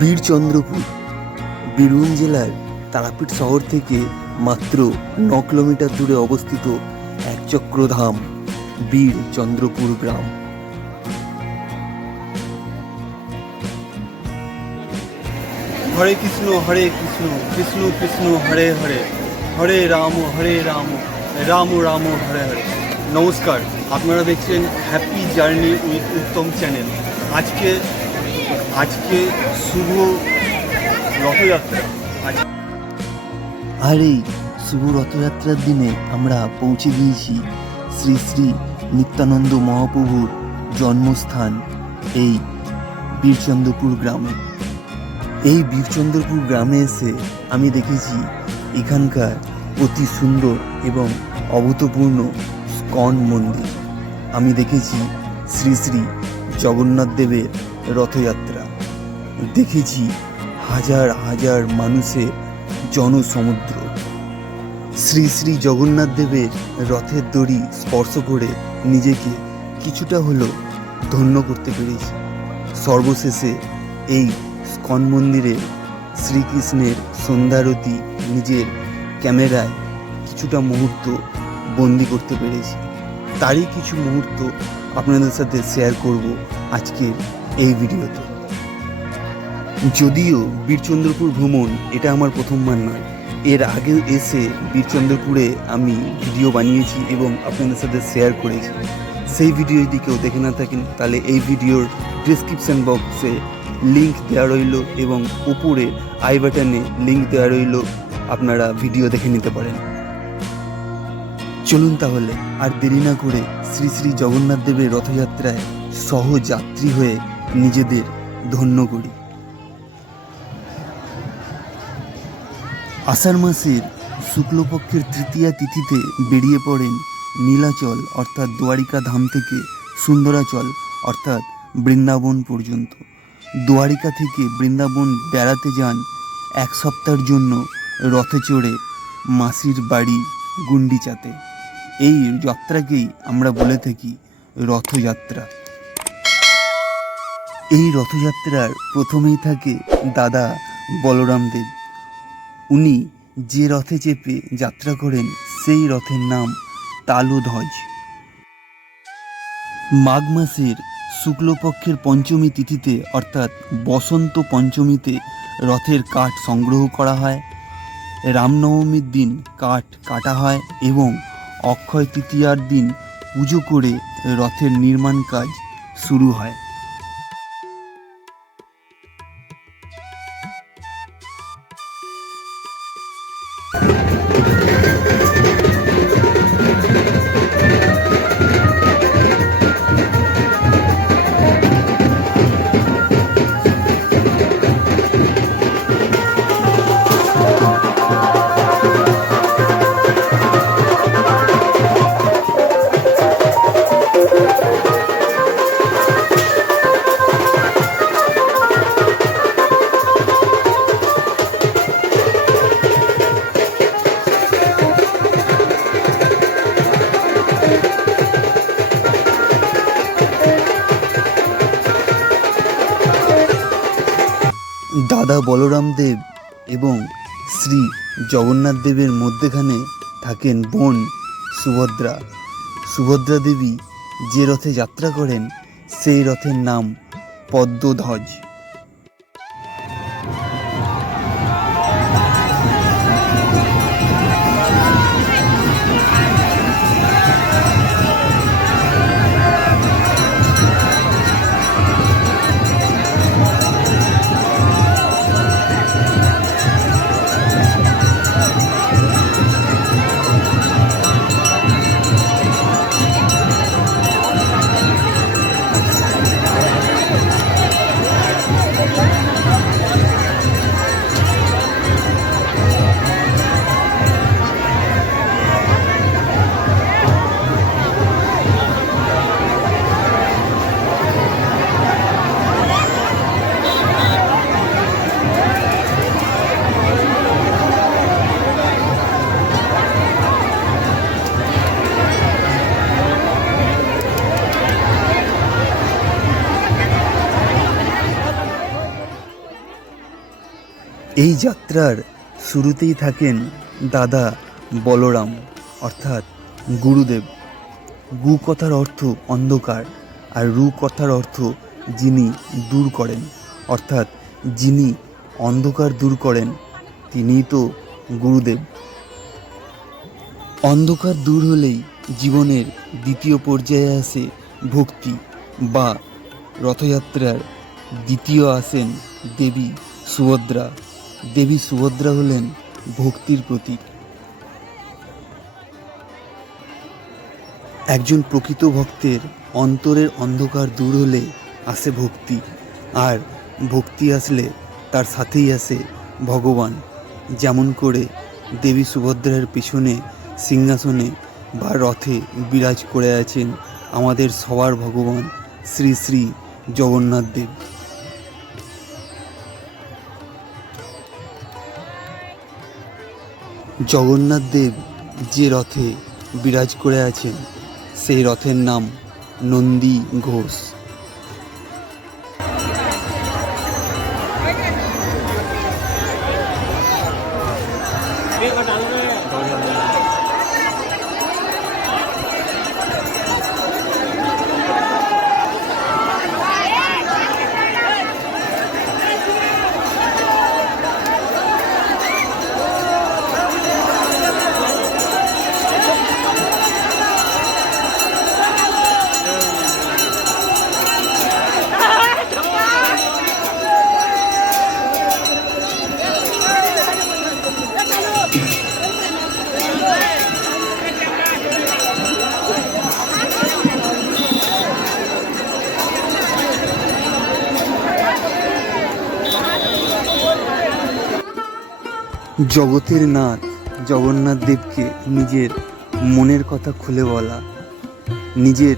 বীরচন্দ্রপুর, বীরভূম জেলার তারাপীঠ শহর থেকে মাত্র ন কিলোমিটার দূরে অবস্থিত একচক্রধাম বীর চন্দ্রপুর গ্রাম। হরে কৃষ্ণ হরে কৃষ্ণ কৃষ্ণ কৃষ্ণ, হরে হরে। হরে রাম হরে রাম রাম রাম, হরে হরে। নমস্কার, আপনারা দেখছেন happy journey with Uttam channel আজকে আজকে শুভ রথযাত্রা। আর এই শুভ রথযাত্রার দিনে আমরা পৌঁছে গিয়েছি শ্রী শ্রী নিত্যানন্দ মহাপ্রভুর জন্মস্থান এই বীরচন্দ্রপুর গ্রামে। এই বীরচন্দ্রপুর গ্রামে এসে আমি দেখেছি এখানকার অতি সুন্দর এবং অভূতপূর্ণ স্কন মন্দির। আমি দেখেছি শ্রী শ্রী জগন্নাথ দেবের রথযাত্রা। দেখেছি হাজার হাজার মানুষের জনসমুদ্র। শ্রী শ্রী জগন্নাথ দেবের রথের দড়ি স্পর্শ করে নিজেকে কিছুটা হলেও ধন্য করতে পেরেছি। সর্বশেষে এই স্কন মন্দিরে শ্রীকৃষ্ণের সন্ধ্যারতি নিজের ক্যামেরায় কিছুটা মুহূর্ত বন্দি করতে পেরেছি। তারই কিছু মুহূর্ত আপনাদের সাথে শেয়ার করব আজকের এই ভিডিওতে। যদিও বীরচন্দ্রপুর ভ্রমণ এটা আমার প্রথমবার নয়, এর আগে এসে বীরচন্দ্রপুরে আমি ভিডিও বানিয়েছি এবং আপনাদের সাথে শেয়ার করেছি। সেই ভিডিও যদি কেউ দেখে না থাকেন, তাহলে এই ভিডিওর ডিসক্রিপশন বক্সে লিঙ্ক দেওয়া রইল এবং উপরে আই বাটনে লিঙ্ক দেওয়া রইল, আপনারা ভিডিও দেখে নিতে পারেন। চলুন তাহলে আর দেরি না করে শ্রী শ্রী জগন্নাথ দেবের রথযাত্রায় সহযাত্রী হয়ে নিজেদের ধন্য করি। আষাঢ় মাসের শুক্লপক্ষের তৃতীয়া তিথিতে বেরিয়ে পড়েন নীলাচল, অর্থাৎ দ্বারিকা ধাম থেকে সুন্দরাচল, অর্থাৎ বৃন্দাবন পর্যন্ত। দ্বারিকা থেকে বৃন্দাবন বেড়াতে যান এক সপ্তাহের জন্য রথে চড়ে মাসির বাড়ি গুন্ডিচাতে। এই যাত্রাকেই আমরা বলে থাকি রথযাত্রা। এই রথযাত্রার প্রথমেই থাকে দাদা বলরাম দেব উনি যে রথে চেপে যাত্রা করেন, সেই রথের নাম তালধ্বজ। মাঘ মাসের শুক্লপক্ষের পঞ্চমী তিথিতে, অর্থাৎ বসন্ত পঞ্চমীতে রথের কাঠ সংগ্রহ করা হয়। রামনবমীর দিন কাঠ কাটা হয় এবং অক্ষয় তৃতীয়ার দিন পুজো করে রথের নির্মাণ কাজ শুরু হয়। বলরাম দেব এবং শ্রী জগন্নাথ দেবের মধ্যেখানে থাকেন বোন সুভদ্রা। সুভদ্রা দেবী যে রথে যাত্রা করেন, সেই রথের নাম পদ্মধ্বজ। এই যাত্রার শুরুতেই থাকেন দাদা বলরাম, অর্থাৎ গুরুদেব। গু কথার অর্থ অন্ধকার আর রু কথার অর্থ যিনি দূর করেন, অর্থাৎ যিনি অন্ধকার দূর করেন, তিনিই তো গুরুদেব। অন্ধকার দূর হলেই জীবনের দ্বিতীয় পর্যায়ে আসে ভক্তি বা রথযাত্রার দ্বিতীয় আসেন দেবী সুভদ্রা। দেবী সুভদ্রা হলেন ভক্তির প্রতীক। একজন প্রকৃত ভক্তের অন্তরের অন্ধকার দূর হলে আসে ভক্তি, আর ভক্তি আসলে তার সাথেই আসে ভগবান, যেমন করে দেবী সুভদ্রার পিছনে সিংহাসনে বা রথে বিরাজ করে আছেন আমাদের সবার ভগবান শ্রী শ্রী জগন্নাথ দেব। জগন্নাথ দেব যে রথে বিরাজ করে আছেন সেই রথের নাম নন্দী ঘোষ। জগতের নাথ, জগন্নাথ দেবকে নিজের মনের কথা খুলে বলা, নিজের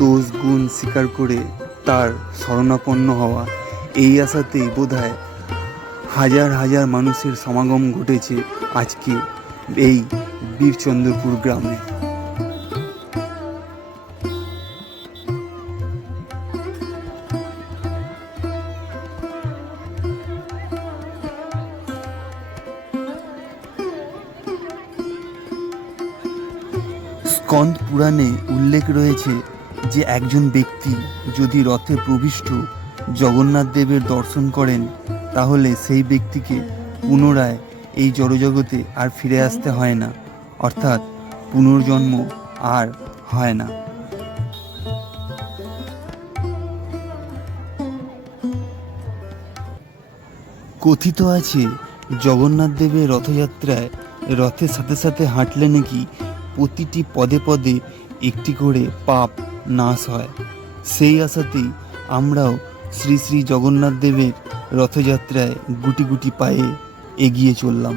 দোষ গুণ স্বীকার করে তার শরণাপন্ন হওয়া, এই আশাতেই বোধহয় হাজার হাজার মানুষের সমাগম ঘটেছে আজকে এই বীরচন্দ্রপুর গ্রামে। স্কন্দ পুরাণে উল্লেখ রয়েছে যে একজন ব্যক্তি যদি রথে প্রবিষ্ট জগন্নাথ দেবের দর্শন করেন, তাহলে সেই ব্যক্তিকে পুনরায় এই জড়জগতে আর ফিরে আসতে হয় না, অর্থাৎ পুনর্জন্ম আর হয় না। কথিত আছে, জগন্নাথ দেবের রথযাত্রায় রথের সাথে সাথে হাঁটলে নাকি প্রতিটি পদে পদে একটি করে পাপ নাশ হয়। সেই আশাতেই আমরাও শ্রী শ্রী জগন্নাথ দেবের রথযাত্রায় গুটি গুটি পায়ে এগিয়ে চললাম।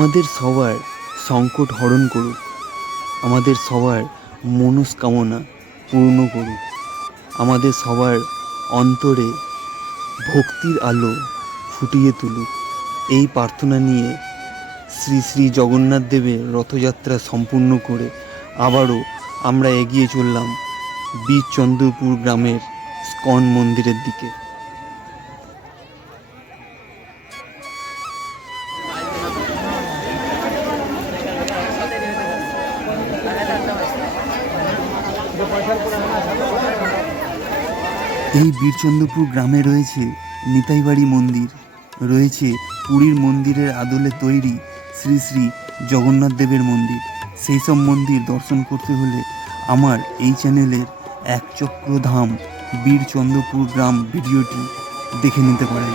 আমাদের সবার সংকট হরণ করুক, আমাদের সবার মনস্কামনা পূর্ণ করুক, আমাদের সবার অন্তরে ভক্তির আলো ফুটিয়ে তুলুক। এই প্রার্থনা নিয়ে শ্রী শ্রী জগন্নাথ দেবের রথযাত্রা সম্পূর্ণ করে আবারও আমরা এগিয়ে চললাম বীরচন্দ্রপুর গ্রামের স্কন মন্দিরের দিকে। এই বীরচন্দ্রপুর গ্রামে রয়েছে নিতাইবাড়ি মন্দির। রয়েছে পুরীর মন্দিরের আদলে তৈরি শ্রী শ্রী জগন্নাথ দেবের মন্দির। সেই সব মন্দির দর্শন করতে হলে আমার এই চ্যানেলের এক চক্র ধাম বীরচন্দ্রপুর গ্রাম ভিডিওটি দেখে নিতে পারেন।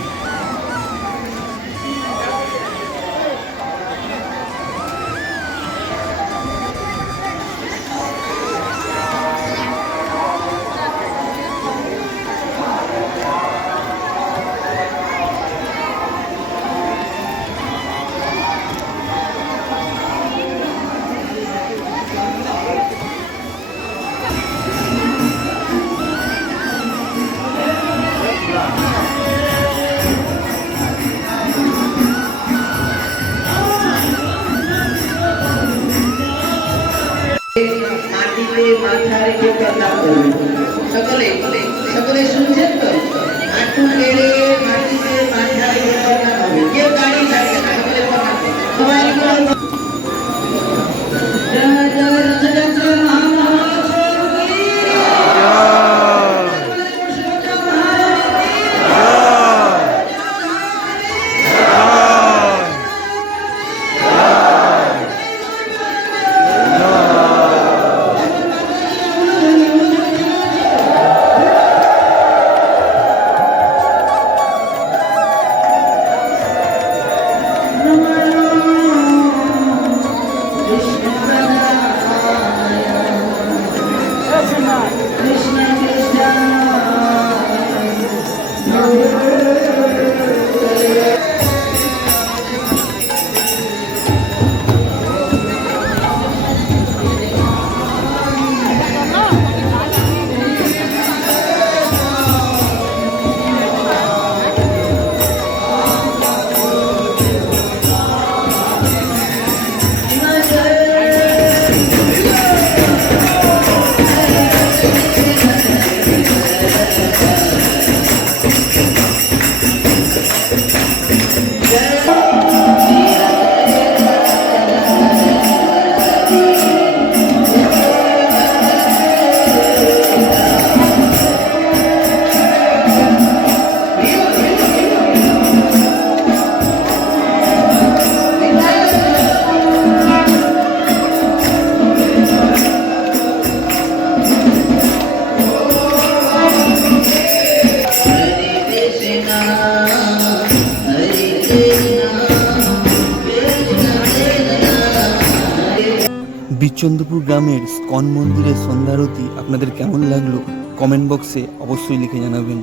বীরচন্দ্রপুর গ্রামের স্কন মন্দিরের সন্ধ্যারতি আপনাদের কেমন লাগল কমেন্ট বক্সে অবশ্যই লিখে জানাবেন।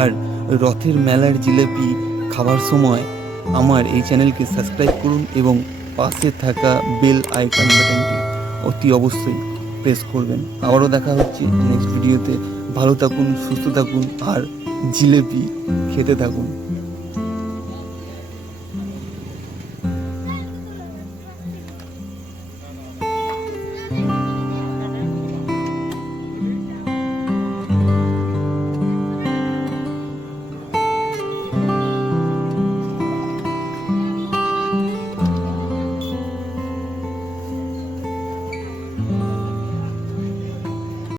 আর রথের মেলার জিলেপি খাবার সময় আমার এই চ্যানেলকে সাবস্ক্রাইব করুন এবং পাশে থাকা বেল আইকন বাটনটি অতি অবশ্যই প্রেস করবেন। আবারও দেখা হচ্ছে নেক্সট ভিডিওতে ভালো থাকুন, সুস্থ থাকুন, আর জিলেপি খেতে থাকুন।